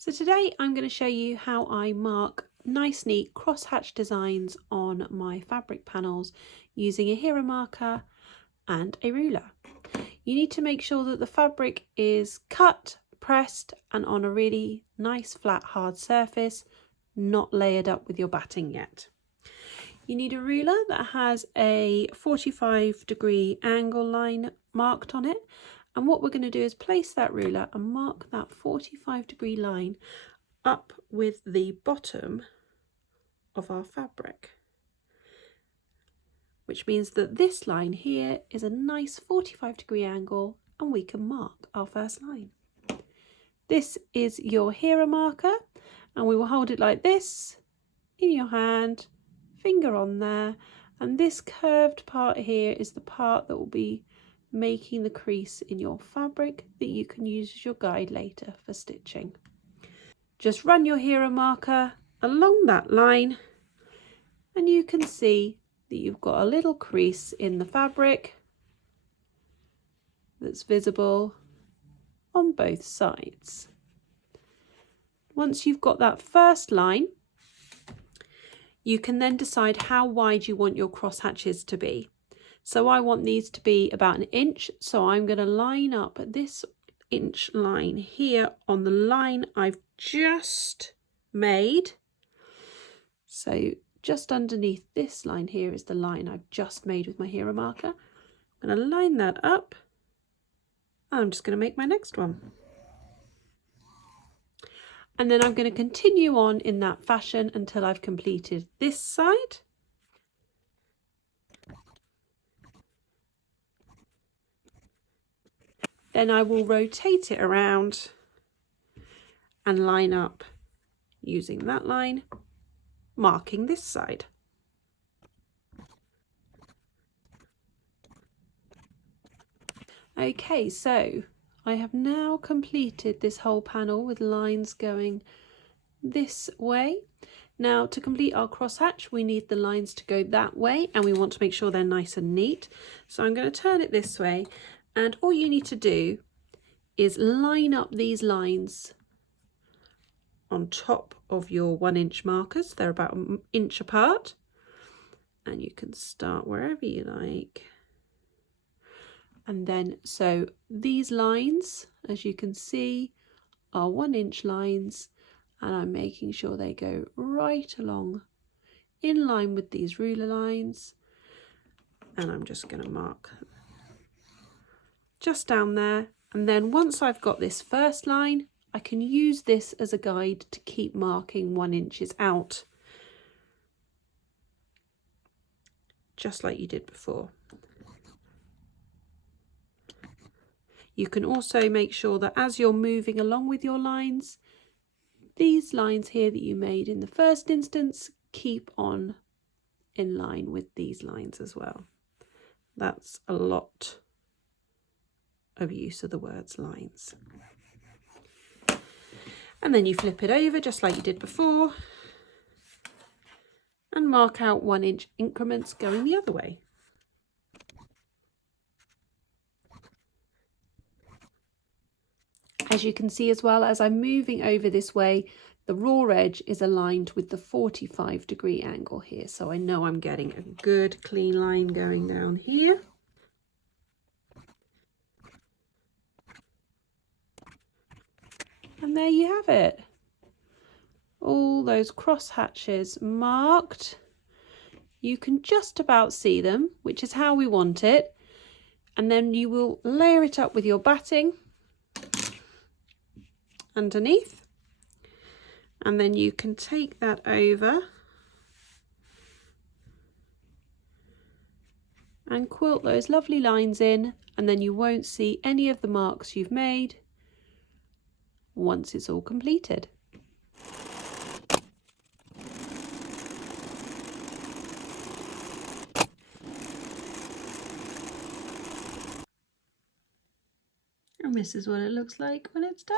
So today I'm going to show you how I mark nice neat crosshatch designs on my fabric panels using a Hera marker and a ruler. You need to make sure that the fabric is cut, pressed and on a really nice flat hard surface, not layered up with your batting yet. You need a ruler that has a 45-degree angle line marked on it. And what we're going to do is place that ruler and mark that 45-degree line up with the bottom of our fabric, which means that this line here is a nice 45-degree angle and we can mark our first line. This is your Hera marker and we will hold it like this in your hand, finger on there, and this curved part here is the part that will be making the crease in your fabric that you can use as your guide later for stitching. Just run your Hera marker along that line and you can see that you've got a little crease in the fabric that's visible on both sides. Once you've got that first line, you can then decide how wide you want your cross hatches to be. So I want these to be about 1 inch, so I'm going to line up this inch line here on the line I've just made. So just underneath this line here is the line I've just made with my Hera marker. I'm going to line that up and I'm just going to make my next one. And then I'm going to continue on in that fashion until I've completed this side. Then I will rotate it around and line up using that line, marking this side. Okay, so I have now completed this whole panel with lines going this way. Now to complete our crosshatch, we need the lines to go that way and we want to make sure they're nice and neat. So I'm going to turn it this way and all you need to do is line up these lines on top of your 1 inch markers. They're about 1 inch apart and you can start wherever you like. And then so these lines, as you can see, are 1 inch lines and I'm making sure they go right along in line with these ruler lines, and I'm just going to mark just down there. And then once I've got this first line, I can use this as a guide to keep marking 1 inches out, just like you did before. You can also make sure that as you're moving along with your lines, these lines here that you made in the first instance keep on in line with these lines as well. That's a lot of use of the words lines. And then you flip it over just like you did before and mark out 1 inch increments going the other way. As you can see as well, as I'm moving over this way, the raw edge is aligned with the 45-degree angle here. So I know I'm getting a good clean line going down here. And there you have it. All those cross hatches marked. You can just about see them, which is how we want it. And then you will layer it up with your batting underneath, and then you can take that over and quilt those lovely lines in, and then you won't see any of the marks you've made once it's all completed. And this is what it looks like when it's done.